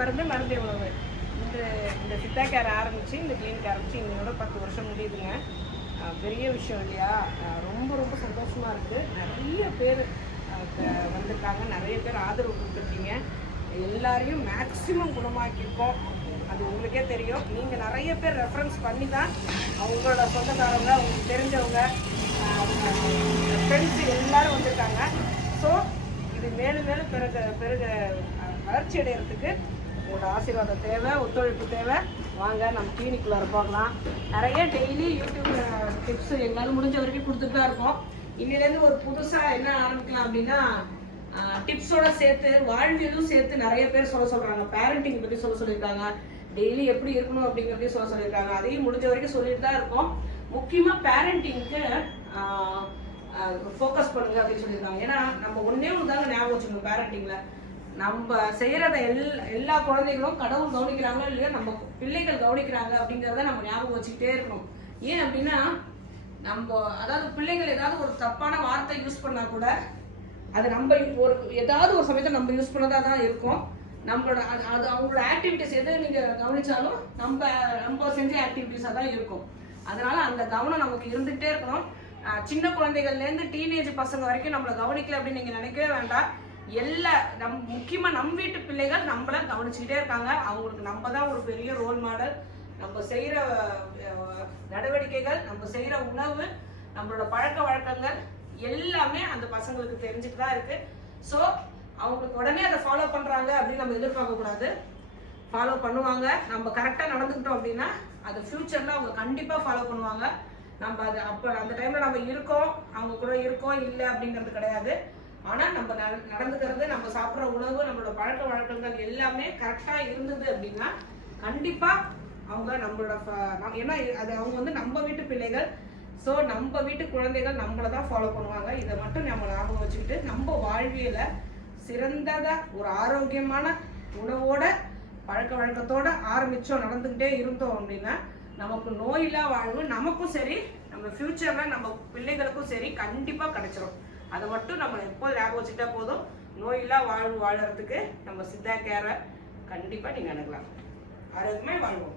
மருந்து மருந்தே உணவு. இந்த சித்தா கேர் ஆரம்பித்து இந்த கிளினிக் ஆரம்பித்து இன்னையோட 10 வருஷம் முடியுதுங்க. பெரிய விஷயம் இல்லையா? ரொம்ப ரொம்ப சந்தோஷமாக இருக்குது. நிறைய பேர் வந்திருக்காங்க, நிறைய பேர் ஆதரவு கொடுத்துருக்கீங்க. எல்லாரையும் மேக்ஸிமம் குணமாக்கியிருக்கோம். அது உங்களுக்கே தெரியும். நீங்கள் நிறைய பேர் ரெஃபரன்ஸ் பண்ணி தான் அவங்களோட சொந்தக்காரங்க, அவங்களுக்கு தெரிஞ்சவங்க, ஃப்ரெண்ட்ஸு எல்லோரும் வந்திருக்காங்க. ஸோ இது மேலும் மேலும் பிறகு வளர்ச்சி அடைகிறதுக்கு உங்களோட ஆசீர்வாதம் தேவை, ஒத்துழைப்பு தேவை. வாங்க நம்ம கிளினிக்கில் போகலாம். நிறைய டெய்லி யூடியூப்பில் டிப்ஸு எங்களால் முடிஞ்ச வரைக்கும் கொடுத்துட்டு தான் இருக்கோம். இன்னிலேருந்து ஒரு புதுசாக என்ன ஆரம்பிக்கலாம் அப்படின்னா, டிப்ஸோட சேர்த்து வாழ்வியலும் சேர்த்து நிறைய பேர் சொல்கிறாங்க. பேரண்டிங் பற்றி சொல்லியிருக்காங்க. டெய்லி எப்படி இருக்கணும் அப்படிங்கிறதையும் சொல்லியிருக்காங்க. அதையும் முடிஞ்ச வரைக்கும் சொல்லிட்டு தான் இருக்கோம். முக்கியமாக பேரண்டிங்க்கு ஃபோக்கஸ் பண்ணுங்க அப்படின்னு சொல்லியிருக்காங்க. ஏன்னா நம்ம ஒன்றே ஒன்று தாங்க ஞாபகம் வச்சுக்கணும். பேரண்டிங்கில் நம்ம செய்கிறத எல்லா குழந்தைகளும் கடவுள் கவனிக்கிறாங்க இல்லையா, நம்ம பிள்ளைகள் கவனிக்கிறாங்க அப்படிங்கிறத நம்ம ஞாபகம் வச்சுக்கிட்டே இருக்கணும். ஏன் அப்படின்னா, நம்ம அதாவது பிள்ளைகள் ஏதாவது ஒரு தப்பான வார்த்தை யூஸ் பண்ணால் கூட அது நம்ம ஏதாவது ஒரு சமயத்தில் நம்ம யூஸ் பண்ணதாக தான் இருக்கும். நம்மளோட அது அவங்களோட ஆக்டிவிட்டிஸ் எது நீங்கள் கவனித்தாலும் நம்ம செஞ்ச ஆக்டிவிட்டீஸாக தான் இருக்கும். அதனால் அந்த கவனம் நமக்கு இருந்துகிட்டே இருக்கணும். சின்ன குழந்தைகள்லேருந்து டீனேஜ் பசங்க வரைக்கும் நம்மளை கவனிக்கல அப்படின்னு நீங்கள் நினைக்கவே வேண்டாம். முக்கியமாக நம் வீட்டு பிள்ளைகள் நம்மள கவனிச்சுக்கிட்டே இருக்காங்க. அவங்களுக்கு நம்ம தான் ஒரு பெரிய ரோல் மாடல். நம்ம செய்கிற நடவடிக்கைகள், நம்ம செய்கிற உணவு, நம்மளோட பழக்க வழக்கங்கள் எல்லாமே அந்த பசங்களுக்கு தெரிஞ்சுட்டு தான் இருக்குது. ஸோ அவங்களுக்கு உடனே அதை ஃபாலோ பண்ணுறாங்க அப்படின்னு நம்ம எதிர்பார்க்கக்கூடாது. ஃபாலோ பண்ணுவாங்க. நம்ம கரெக்டாக நடந்துக்கிட்டோம் அப்படின்னா அது ஃப்யூச்சரில் அவங்க கண்டிப்பாக ஃபாலோ பண்ணுவாங்க. நம்ம அது அப்போ அந்த டைமில் நம்ம இருக்கோம், அவங்க கூட இருக்கோம் இல்லை அப்படிங்கிறது கிடையாது. ஆனால் நம்ம நடந்துக்கிறது, நம்ம சாப்பிட்ற உணவு, நம்மளோட பழக்க வழக்கங்கள் எல்லாமே கரெக்டாக இருந்தது அப்படின்னா கண்டிப்பாக அவங்க நம்மளோட ஏன்னா அது அவங்க வந்து நம்ம வீட்டு பிள்ளைகள். ஸோ நம்ம வீட்டு குழந்தைகள் நம்மளை தான் ஃபாலோ பண்ணுவாங்க. இதை மட்டும் நம்ம ஞாபகம் வச்சுக்கிட்டு நம்ம வாழ்வியலை சிறந்ததாக ஒரு ஆரோக்கியமான உணவோட பழக்க வழக்கத்தோடு ஆரம்பித்தோம், நடந்துக்கிட்டே இருந்தோம் அப்படின்னா நமக்கு நோயில்லா வாழ்வு நமக்கும் சரி, நம்ம ஃப்யூச்சரில் நம்ம பிள்ளைகளுக்கும் சரி கண்டிப்பாக கிடைச்சிரும். அதை மட்டும் நம்ம எப்போது ஞாபகம் வச்சுக்கிட்டா போதும். நோயில்லா வாழ்வு வாழறதுக்கு நம்ம சித்தா கேரை கண்டிப்பாக நீங்கள் அணுகலாம். ஆரோக்கியமாக வாழ்வோம்.